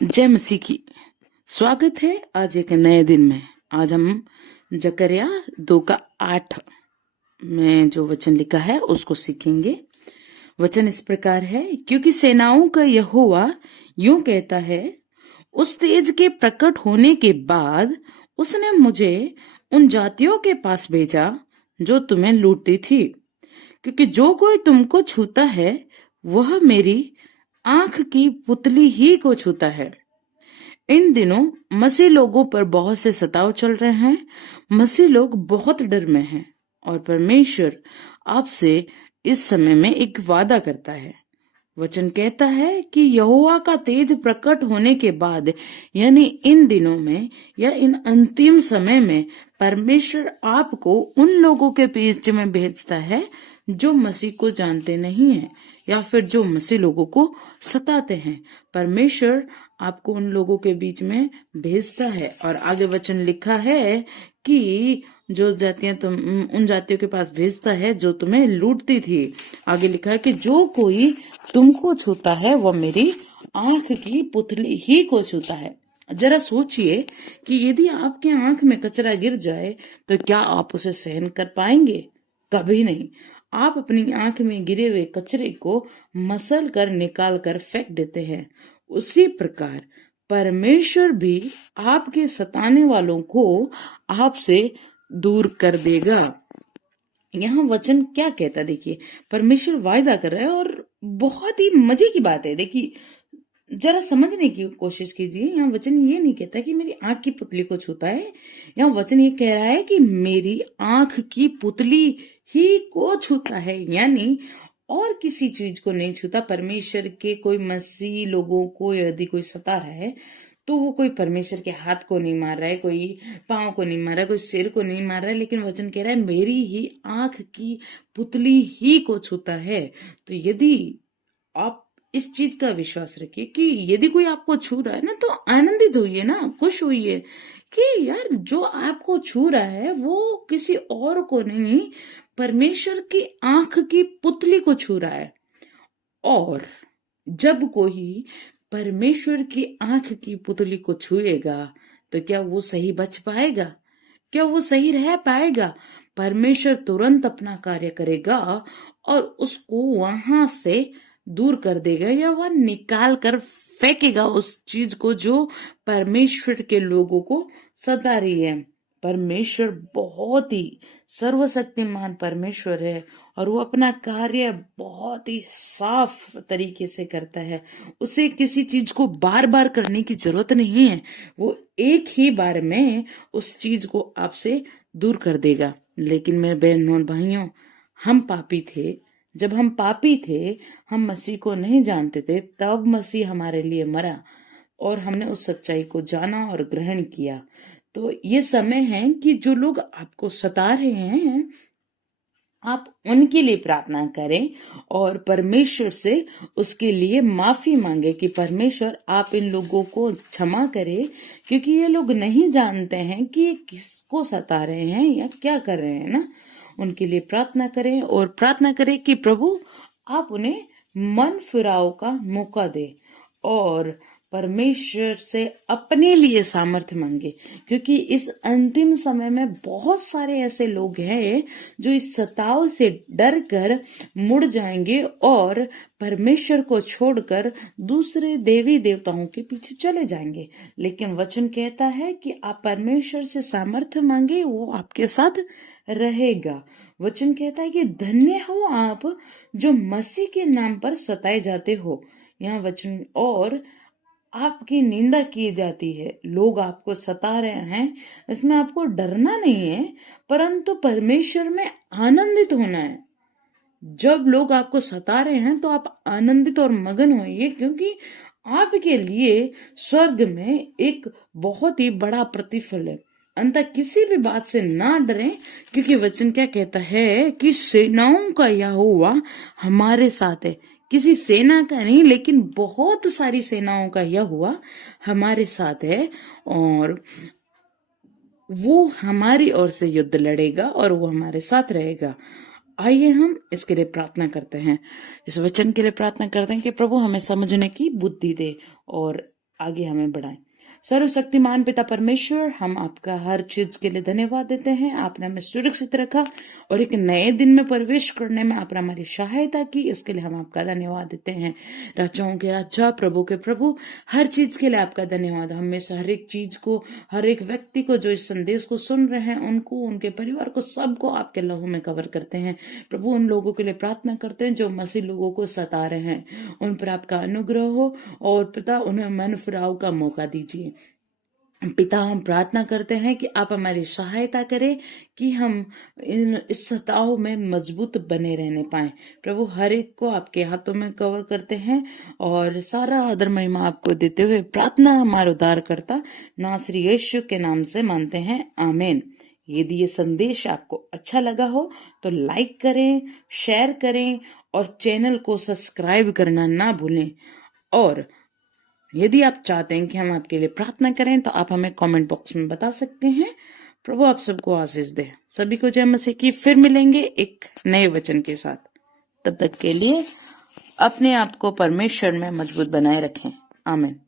जय मसीह की। स्वागत है आज एक नए दिन में। आज हम जकरिया 2:8 में जो वचन लिखा है उसको सीखेंगे। वचन इस प्रकार है, क्योंकि सेनाओं का यहोवा यूं कहता है, उस तेज के प्रकट होने के बाद उसने मुझे उन जातियों के पास भेजा जो तुम्हें लूटती थी, क्योंकि जो कोई तुमको छूता है वह मेरी आंख की पुतली ही को छूता है। इन दिनों मसीह लोगों पर बहुत से सताव चल रहे हैं। मसीह लोग बहुत डर में हैं और परमेश्वर आपसे इस समय में एक वादा करता है। वचन कहता है कि यहोवा का तेज प्रकट होने के बाद, यानी इन दिनों में या इन अंतिम समय में, परमेश्वर आपको उन लोगों के बीच में भेजता है जो मसीह को जानते नहीं है या फिर जो मसीह लोगों को सताते हैं। परमेश्वर आपको उन लोगों के बीच में भेजता है। और आगे वचन लिखा है कि जो जातियां तुम उन जातियों के पास भेजता है जो तुम्हें लूटती थी। आगे लिखा है कि जो कोई तुमको छूता है वह मेरी आंख की पुतली ही को छूता है। जरा सोचिए कि यदि आपके आंख में कचरा गिर जाए तो क्या आप उसे सहन कर पाएंगे? कभी नहीं। आप अपनी आंख में गिरे हुए कचरे को मसल कर निकाल कर फेंक देते हैं। उसी प्रकार परमेश्वर भी आपके सताने वालों को आपसे दूर कर देगा। यहाँ वचन क्या कहता, देखिए, परमेश्वर वायदा कर रहा है और बहुत ही मजे की बात है। देखिए, जरा समझने की कोशिश कीजिए। यहाँ वचन ये नहीं कहता कि मेरी आंख की पुतली को छूता है। यहाँ वचन ये कह रहा है कि मेरी आंख की पुतली ही को छूता है, यानी और किसी चीज को नहीं छूता। परमेश्वर के कोई मसीह लोगों को यदि कोई सता रहा है तो वो कोई परमेश्वर के हाथ को नहीं मार रहा है, कोई पांव को नहीं मार रहा है, कोई सिर को नहीं मार रहा है, लेकिन वचन कह रहा है मेरी ही आंख की पुतली ही को छूता है। तो यदि आप इस चीज का विश्वास रखिए कि यदि कोई आपको छू रहा है ना, तो आनंदित होइए ना, खुश होइए कि यार जो आपको छू रहा है वो किसी और को नहीं, परमेश्वर की आंख की पुतली को छू रहा है। और जब कोई परमेश्वर की आंख की पुतली को छुएगा तो क्या वो सही बच पाएगा? क्या वो सही रह पाएगा? परमेश्वर तुरंत अपना कार्य करेगा और उसको वहां से दूर कर देगा या वह निकाल कर फेंकेगा उस चीज को जो परमेश्वर के लोगों को सता रही है। परमेश्वर बहुत ही सर्वशक्तिमान परमेश्वर है और वो अपना कार्य बहुत ही साफ तरीके से करता है। उसे किसी चीज को बार बार करने की जरूरत नहीं है। वो एक ही बार में उस चीज को आपसे दूर कर देगा। लेकिन मेरे बहनों और भाइयों, हम पापी थे। जब हम पापी थे, हम मसीह को नहीं जानते थे, तब मसीह हमारे लिए मरा और हमने उस सच्चाई को जाना और ग्रहण किया। तो ये समय है कि जो लोग आपको सता रहे हैं, आप उनके लिए प्रार्थना करें और परमेश्वर से उसके लिए माफी मांगे कि परमेश्वर आप इन लोगों को क्षमा करें, क्योंकि ये लोग नहीं जानते हैं कि ये किसको सता रहे हैं या क्या कर रहे हैं ना। उनके लिए प्रार्थना करें और प्रार्थना करें कि प्रभु आप उन्हें मन फिराव का मौका दे और परमेश्वर से अपने लिए सामर्थ्य मांगे, क्योंकि इस अंतिम समय में बहुत सारे ऐसे लोग हैं जो इस सताव से डर कर मुड़ जाएंगे और परमेश्वर को छोड़कर दूसरे देवी देवताओं के पीछे चले जाएंगे। लेकिन वचन कहता है कि आप परमेश्वर से सामर्थ्य मांगे, वो आपके साथ रहेगा। वचन कहता है कि धन्य हो आप जो मसीह के नाम पर सताए जाते हो। यहाँ वचन और आपकी निंदा की जाती है, लोग आपको सता रहे हैं, इसमें आपको डरना नहीं है, परंतु परमेश्वर में आनंदित होना है। जब लोग आपको सता रहे हैं तो आप आनंदित और मगन होइए, क्योंकि आपके लिए स्वर्ग में एक बहुत ही बड़ा प्रतिफल है। अंततः किसी भी बात से ना डरें, क्योंकि वचन क्या कहता है कि सेनाओं का यहोवा हमारे साथ है। किसी सेना का नहीं, लेकिन बहुत सारी सेनाओं का यहोवा हमारे साथ है और वो हमारी ओर से युद्ध लड़ेगा और वो हमारे साथ रहेगा। आइए हम इसके लिए प्रार्थना करते हैं, इस वचन के लिए प्रार्थना करते हैं कि प्रभु हमें समझने की बुद्धि दे और आगे हमें बढ़ाएं। सर्वशक्तिमान पिता परमेश्वर, हम आपका हर चीज के लिए धन्यवाद देते हैं। आपने हमें सुरक्षित रखा और एक नए दिन में प्रवेश करने में आपने हमारी सहायता की, इसके लिए हम आपका धन्यवाद देते हैं। राजाओं के राजा, प्रभु के प्रभु, हर चीज के लिए आपका धन्यवाद। हमेशा हर एक चीज को, हर एक व्यक्ति को जो इस संदेश को सुन रहे हैं, उनको, उनके परिवार को, सबको आपके लहू में कवर करते हैं। प्रभु, उन लोगों के लिए प्रार्थना करते हैं जो मसीह लोगों को सता रहे हैं, उन पर आपका अनुग्रह हो और पिता उन्हें मन फिराव का मौका दीजिए। पिता, हम प्रार्थना करते हैं कि आप हमारी सहायता करें कि हम इस सताव में मजबूत बने रहने पाए। प्रभु, हर एक को आपके हाथों में कवर करते हैं और सारा आदर महिमा आपको देते हुए प्रार्थना हमारे उद्धारकर्ता नासरी यीशु के नाम से मानते हैं, आमीन। यदि ये संदेश आपको अच्छा लगा हो तो लाइक करें, शेयर करें और चैनल को सब्सक्राइब करना ना भूलें। और यदि आप चाहते हैं कि हम आपके लिए प्रार्थना करें तो आप हमें कमेंट बॉक्स में बता सकते हैं। प्रभु आप सबको आशीष दे। सभी को जय मसीह की। फिर मिलेंगे एक नए वचन के साथ। तब तक के लिए अपने आप को परमेश्वर में मजबूत बनाए रखें। आमीन।